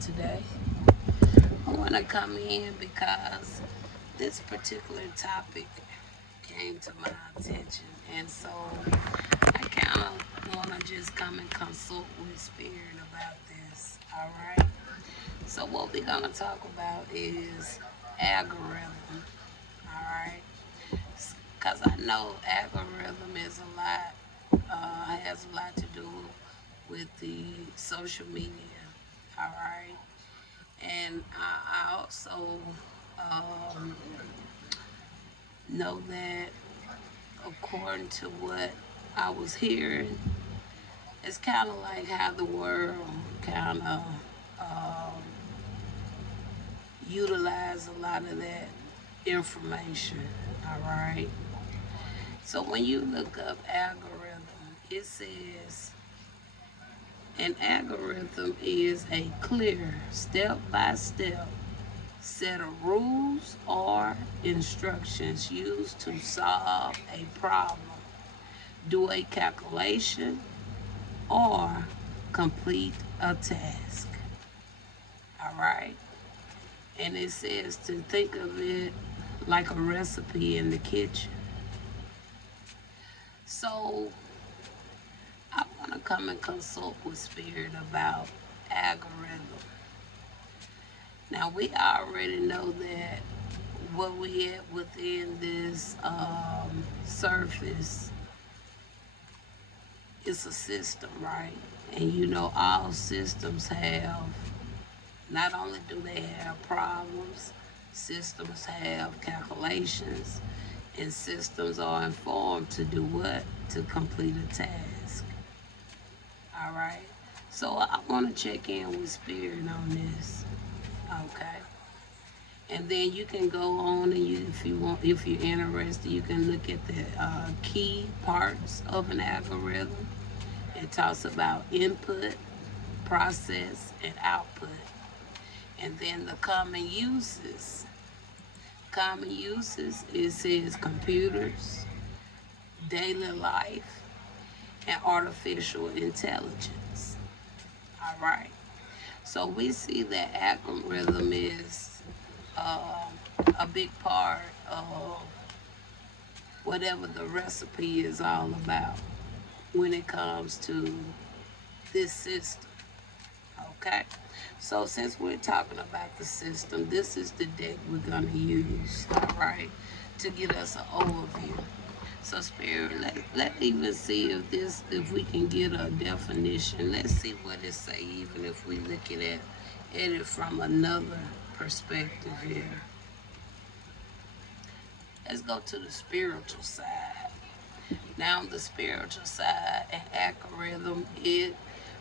today. I want to come in because this particular topic came to my attention, and so I kind of want to just come and consult with Spirit about this. All right. So what we're gonna talk about is algorithm. All right. Because I know algorithm is a lot, has a lot to do with the social media. All right. And I also um, know that according to what I was hearing, it's kind of like how the world kind of um, utilize a lot of that information. All right. So when you look up algorithm, it says an algorithm is a clear step by step set of rules or instructions used to solve a problem, do a calculation, or complete a task. All right? And it says to think of it like a recipe in the kitchen. So I want to come and consult with Spirit about algorithm. Now we already know that what we have within this surface is a system, right? And you know, all systems have, not only do they have problems, systems have calculations, and systems are informed to do what? To complete a task. All right. So I want to check in with Spirit on this. Okay. And then you can go on and you, if you want, if you're interested, you can look at the key parts of an algorithm. It talks about input, process, and output. And then the common uses. Common uses, it says computers, daily life, and artificial intelligence. All right. So we see that algorithm is uh, a big part of whatever the recipe is all about when it comes to this system. Okay? So since we're talking about the system, this is the deck we're gonna use, all right, to get us an overview. So Spirit, let even see if we can get a definition. Let's see what it say, even if we look at it from another perspective here. Let's go to the spiritual side. Now, the spiritual side, an algorithm, it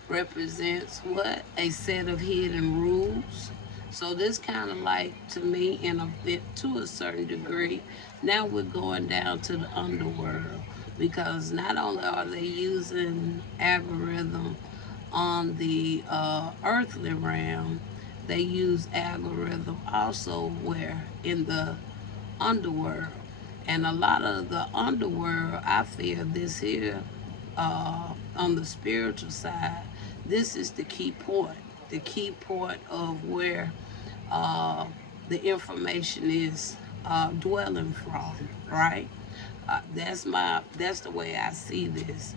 represents what? A set of hidden rules. So this kind of like, to me, in a bit, to a certain degree, now we're going down to the underworld, because not only are they using algorithm on the earthly realm, they use algorithm also where in the underworld. And a lot of the underworld, I feel this here, on the spiritual side, this is the key point. The key point of where uh, the information is dwelling from, right? That's the way I see this.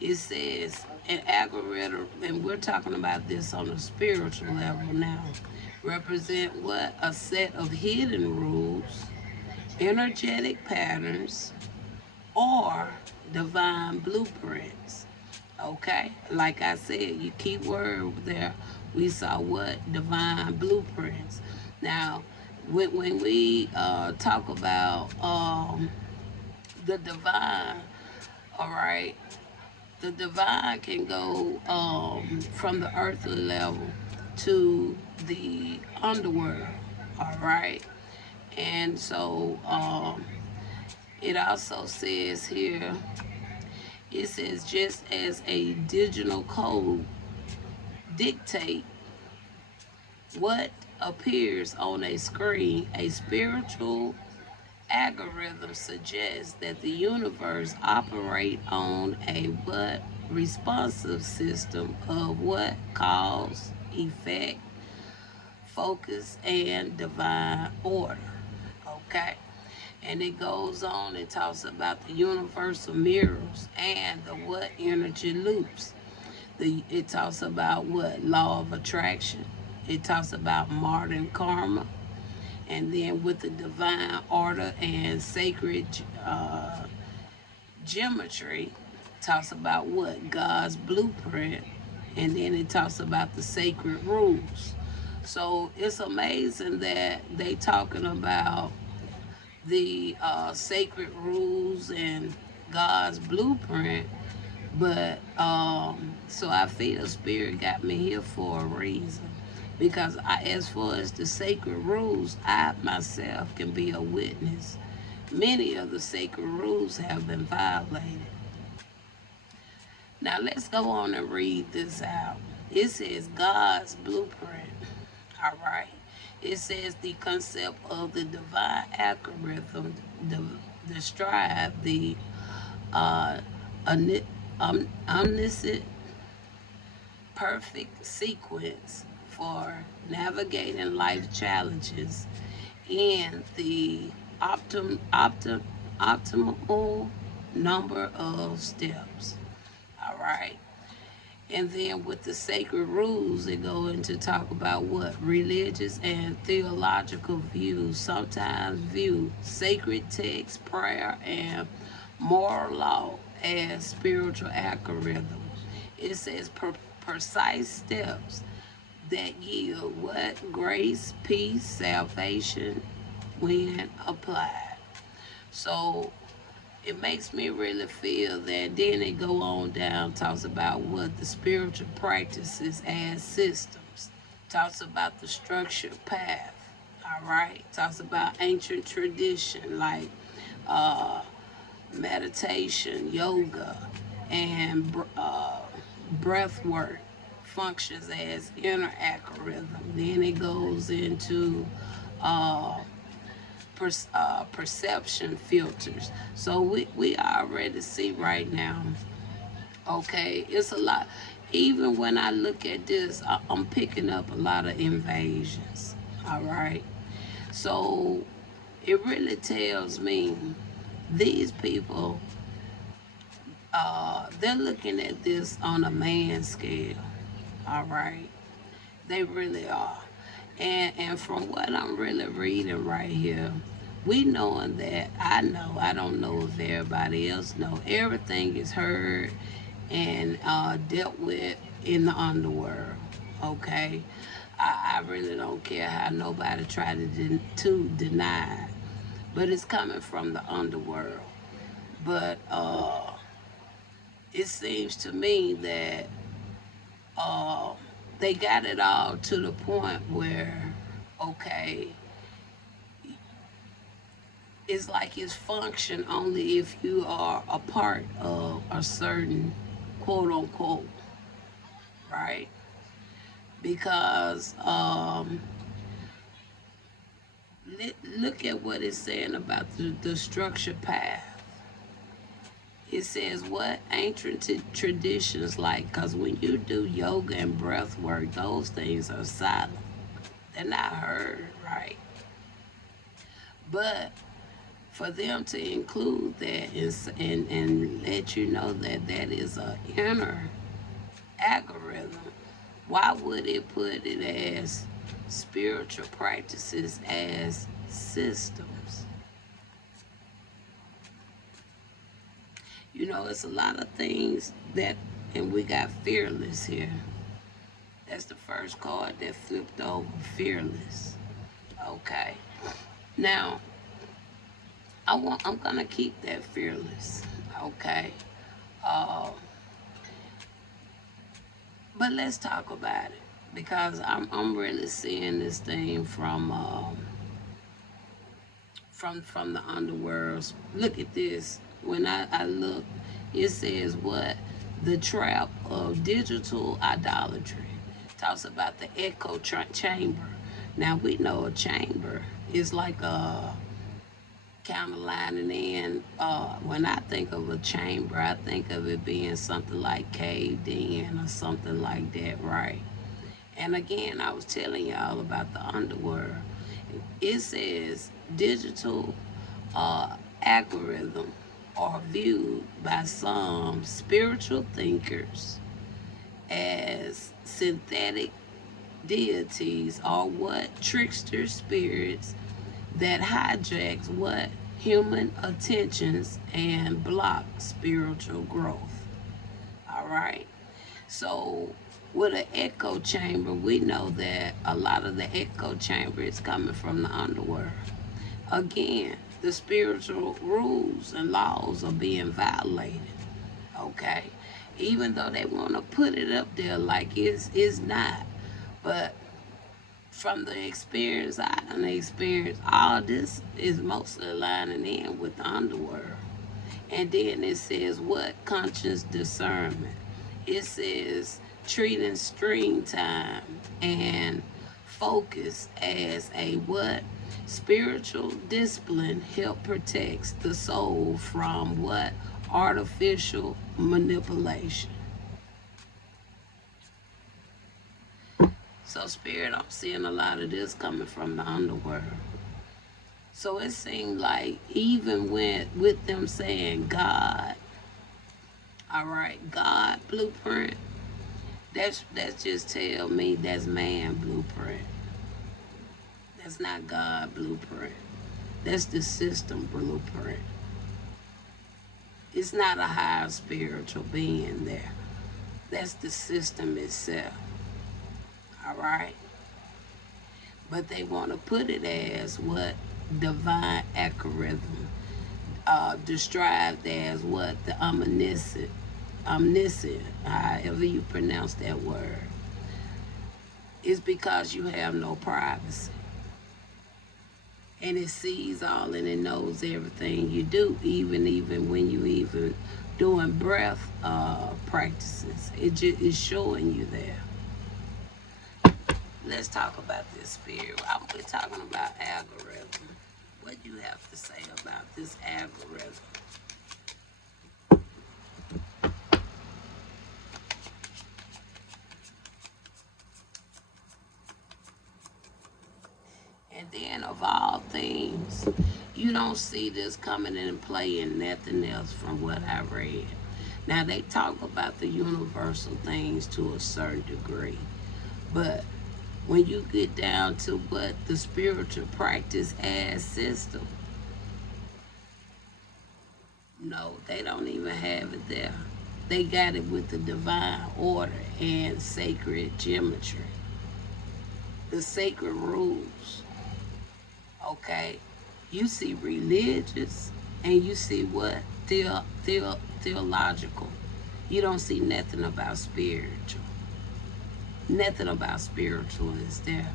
It says an algorithm, and we're talking about this on a spiritual level now, represent what? A set of hidden rules, energetic patterns, or divine blueprints. Okay, like I said, you keep word there. We saw what? Divine blueprints. Now, when we talk about the divine, all right, the divine can go from the earthly level to the underworld, all right. And so it also says here, it says just as a digital code dictate what appears on a screen, a spiritual algorithm suggests that the universe operate on a what? Responsive system of what? Cause, effect, focus, and divine order. Okay? And it goes on and talks about the universal mirrors and the what energy loops. It talks about what law of attraction. It talks about modern karma, and then with the divine order and sacred geometry, talks about what God's blueprint, and then it talks about the sacred rules. So it's amazing that they talking about the sacred rules and God's blueprint. But so I feel Spirit got me here for a reason. Because as far as the sacred rules, I myself can be a witness. Many of the sacred rules have been violated. Now let's go on and read this out. It says God's blueprint. All right. It says the concept of the divine algorithm, the strive, the uh, omniscient perfect sequence for navigating life challenges and the optimal number of steps. All right. And then with the sacred rules, they go into talk about what religious and theological views sometimes view sacred text, prayer, and moral law as spiritual algorithms. It says precise steps that yield what grace, peace, salvation when applied. So it makes me really feel that. Then it go on down, talks about what the spiritual practices as systems, talks about the structured path. All right, talks about ancient tradition like uh, meditation, yoga, and breath work functions as inner algorithm. Then it goes into uh, perception filters. So we already see right now, okay, it's a lot. Even when I look at this, I'm picking up a lot of invasions. All right. So it really tells me these people, they're looking at this on a man scale. All right. They really are. And from what I'm really reading right here, we knowing that I don't know if everybody else know, everything is heard and dealt with in the underworld. Okay, I really don't care how nobody try to deny it, but it's coming from the underworld. But it seems to me that uh, they got it all to the point where, okay, it's like it's function only if you are a part of a certain quote unquote, right? Because look at what it's saying about the structure path. It says what ancient traditions like, because when you do yoga and breath work, those things are silent. They're not heard, right? But for them to include that and let you know that that is an inner algorithm, why would it put it as spiritual practices as systems? You know, it's a lot of things that, and we got fearless here. That's the first card that flipped over, fearless. Okay. Now, I'm gonna keep that fearless. Okay. Uh, but let's talk about it because I'm really seeing this thing from the underworld. Look at this. When I look, it says what? The trap of digital idolatry. Talks about the echo chamber. Now we know a chamber is like a kind of lining in. When I think of a chamber, I think of it being something like caved in or something like that, right? And again, I was telling y'all about the underworld. It says digital algorithm are viewed by some spiritual thinkers as synthetic deities or what trickster spirits that hijacks what human attentions and block spiritual growth. All right. So with an echo chamber, we know that a lot of the echo chamber is coming from the underworld. Again, the spiritual rules and laws are being violated. Okay, even though they want to put it up there like it's not, but from the experience I done experienced, all this is mostly lining in with the underworld. And then it says what? Conscious discernment. It says treating screen time and focus as a what? Spiritual discipline help protects the soul from what? Artificial manipulation. So spirit, I'm seeing a lot of this coming from the underworld. So it seemed like even with them saying God, all right, God blueprint, that's just tell me that's man blueprint. That's not God blueprint. That's the system blueprint. It's not a higher spiritual being there. That's the system itself. All right. But they want to put it as what? Divine algorithm. Described as what? The omniscient, however you pronounce that word. It's because you have no privacy. And it sees all and it knows everything you do, even when you even doing breath practices. It just is showing you there. Let's talk about this spirit. We're talking about algorithm. What do you have to say about this algorithm? And then of all things, you don't see this coming in play in nothing else from what I read. Now they talk about the universal things to a certain degree, but when you get down to what the spiritual practice as system, no, they don't even have it there. They got it with the divine order and sacred geometry, the sacred rules. Okay, you see religious and you see what? Theological. You don't see nothing about spiritual. Nothing about spiritual is there.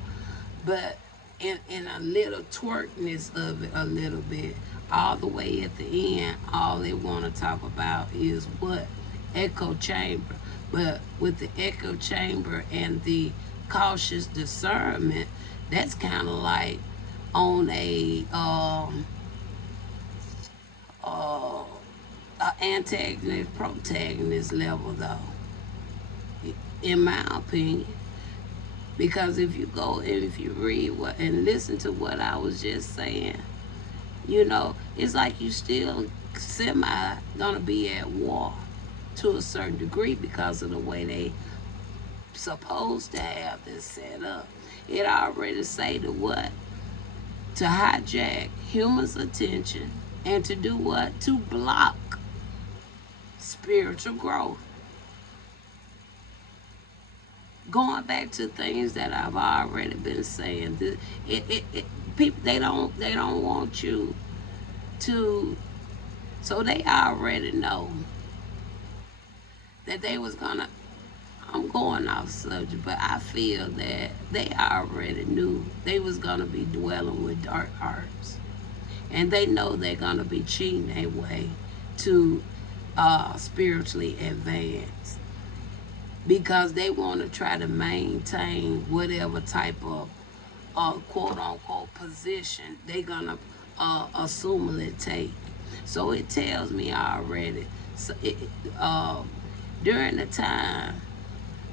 But in a little twerkness of it a little bit, all the way at the end, all they want to talk about is what? Echo chamber. But with the echo chamber and the cautious discernment, that's kind of like on uh, a antagonist protagonist level though, in my opinion. Because if you go and if you read what and listen to what I was just saying, it's like you still semi gonna be at war to a certain degree because of the way they supposed to have this set up. It already say to what? To hijack humans' attention and to do what? To block spiritual growth. Going back to things that I've already been saying, people they don't want you to, so they already know that they was gonna. I'm going off subject, but I feel that they already knew they was gonna be dwelling with dark arts, and they know they're gonna be cheating their way to spiritually advance because they want to try to maintain whatever type of quote unquote position they're gonna assumably take. So it tells me already. So during the time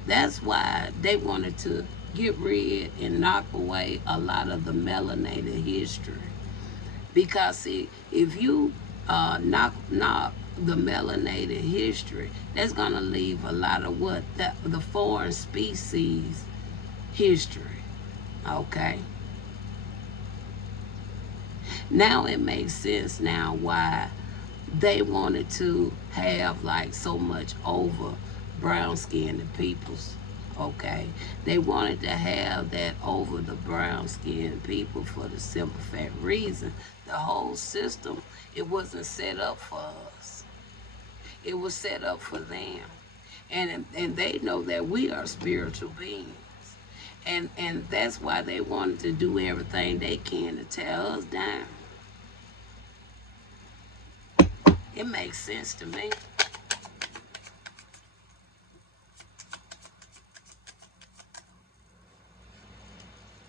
That's why they wanted to get rid and knock away a lot of the melanated history. Because see, if you knock the melanated history, that's gonna leave a lot of what the foreign species history. Okay. Now it makes sense now why they wanted to have like so much over brown skinned peoples. Okay. They wanted to have that over the brown skinned people for the simple fact reason the whole system, it wasn't set up for us. It was set up for them. And they know that we are spiritual beings. And that's why they wanted to do everything they can to tear us down. It makes sense to me.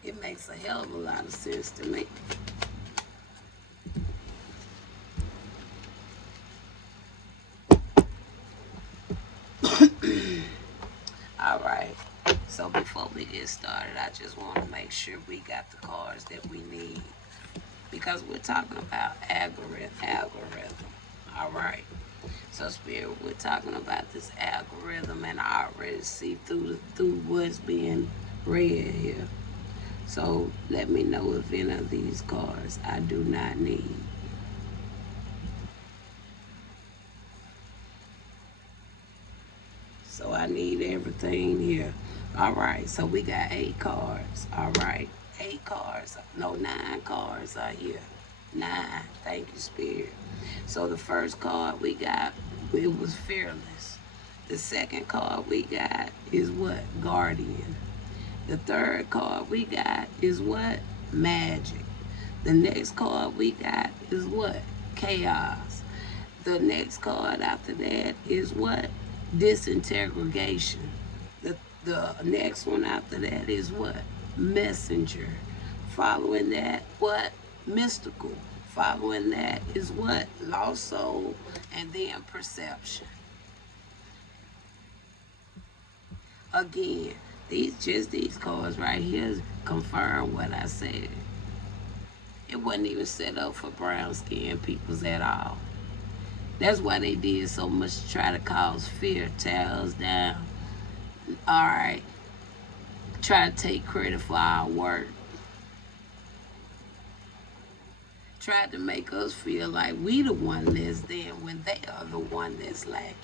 It makes a hell of a lot of sense to me. All right. So before we get started, I just want to make sure we got the cards that we need because we're talking about algorithm. All right. So Spirit, we're talking about this algorithm, and I already see through what's being read here. So let me know if any of these cards I do not need. So I need everything here. All right, so we got 8 cards. All right, 8 cards. No, 9 cards are here. 9. Thank you, Spirit. So the first card we got, it was Fearless. The second card we got is what? Guardian. The third card we got is what? Magic. The next card we got is what? Chaos. The next card after that is what? Disintegration. The next one after that is what? Messenger. Following that, what? Mystical. Following that is what? Lost soul. And then perception. Again, these cards right here confirm what I said. It wasn't even set up for brown skinned peoples at all. That's why they did so much to try to cause fear, tear us down. All right, try to take credit for our work. Tried to make us feel like we the one less than when they are the one that's lacking.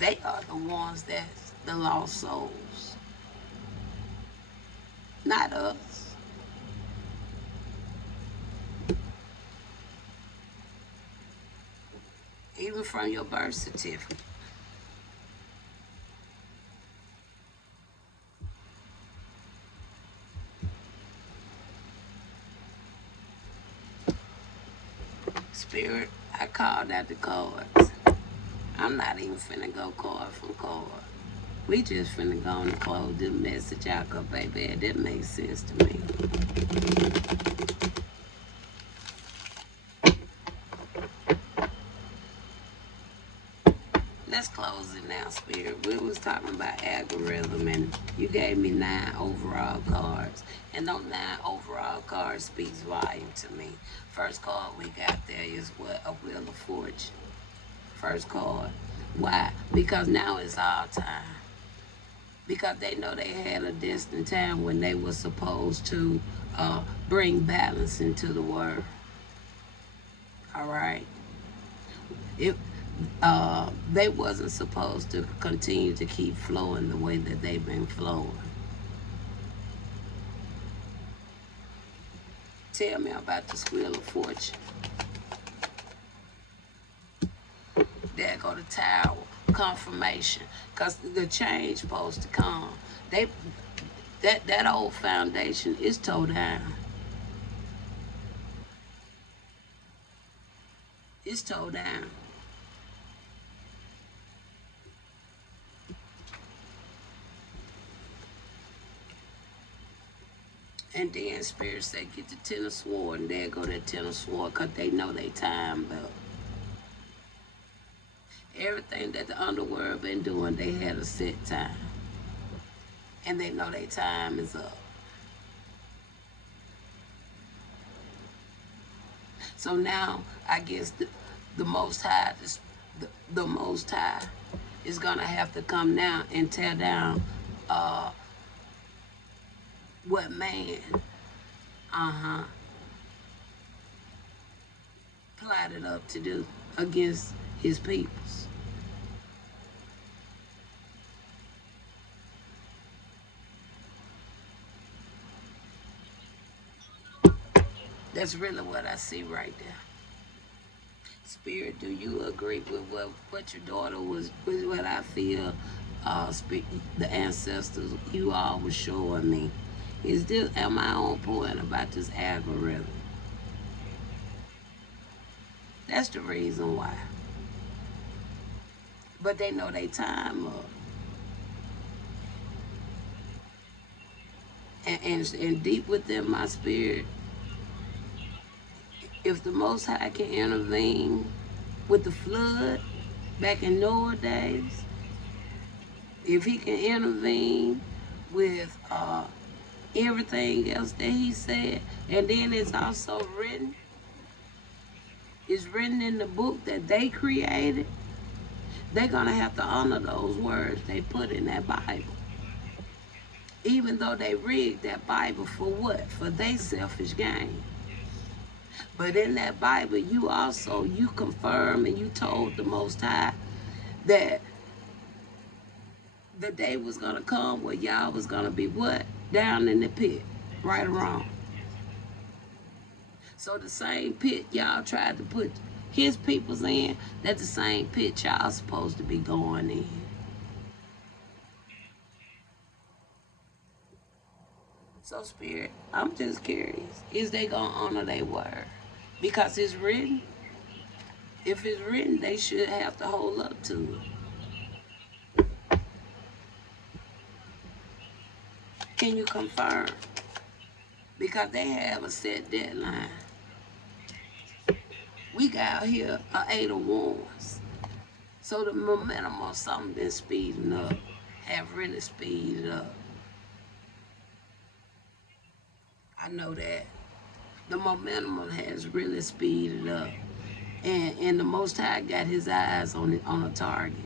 They are the ones that's the lost souls, not us. Even from your birth certificate. Spirit, I called out the cards. I'm not even finna go card from card. We just finna go on and close this message out, cause baby, that makes sense to me. Let's close it now, Spirit. We was talking about algorithm, and you gave me 9 overall cards, and those 9 overall cards speaks volume to me. First card we got there is what? A Wheel of Fortune. First card. Why? Because now it's our time. Because they know they had a distant time when they were supposed to bring balance into the world. All right. It they wasn't supposed to continue to keep flowing the way that they've been flowing. Tell me about the Wheel of Fortune. There go the Tower. Confirmation. Because the change supposed to come. They that old foundation is tore down. It's tore down. And then Spirit said, get the Ten of Swords, and there go that Ten of Swords, because they know they time up. Everything that the underworld been doing, they had a set time. and they know their time is up. So now I guess the Most High, the Most High is gonna have to come now and tear down what man plotted up to do against his peoples. That's really what I see right there. Spirit, do you agree with what your daughter was, with what I feel the ancestors you all were showing me? Is this, am I on point about this algorithm? That's the reason why. But they know they time up. And deep within my spirit, if the Most High can intervene with the flood back in Noah days, if he can intervene with everything else that he said, and then it's also written, it's written in the book that they created, they're gonna have to honor those words they put in that Bible. Even though they rigged that Bible for what? For their selfish gain. But in that Bible, you confirm and you told the Most High that the day was gonna come where y'all was gonna be what? Down in the pit, right or wrong. So the same pit y'all tried to put his peoples in, that's the same pit y'all supposed to be going in. So Spirit, I'm just curious, is they gonna honor their word? Because it's written. If it's written, they should have to hold up to it. Can you confirm? Because they have a set deadline. We got here a 8 of wands. So the momentum of something been speeding up, have really speeded up. I know that. The momentum has really speeded up. And the Most High got his eyes on a target.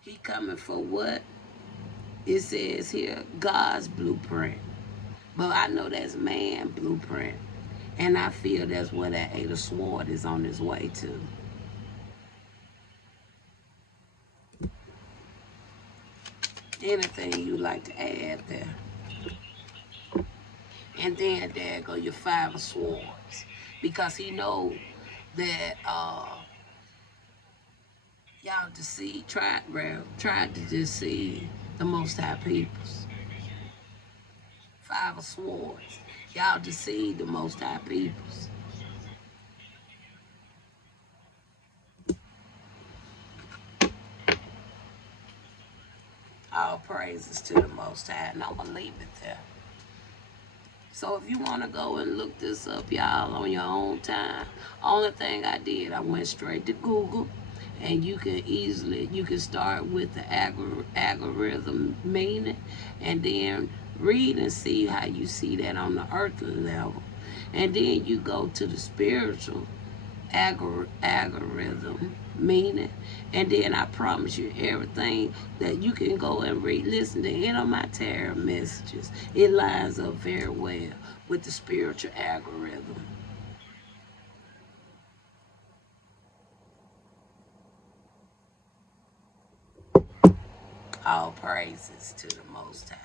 He coming for what? It says here, God's blueprint. But I know that's man blueprint. And I feel that's where that 8 of sword is on his way to. Anything you like to add there? And then there go your 5 of swords. Because he know that y'all tried to deceive the Most High peoples. 5 of swords. Y'all deceived the Most High peoples. All praises to the Most High, and I'm going to leave it there. So if you want to go and look this up, y'all, on your own time, only thing I did, I went straight to Google, and you can start with the algorithm meaning, and then read and see how you see that on the earthly level. And then you go to the spiritual algorithm meaning, and then I promise you everything that you can go and read, listen to any of my tarot messages. It lines up very well with the spiritual algorithm. All praises to the Most High.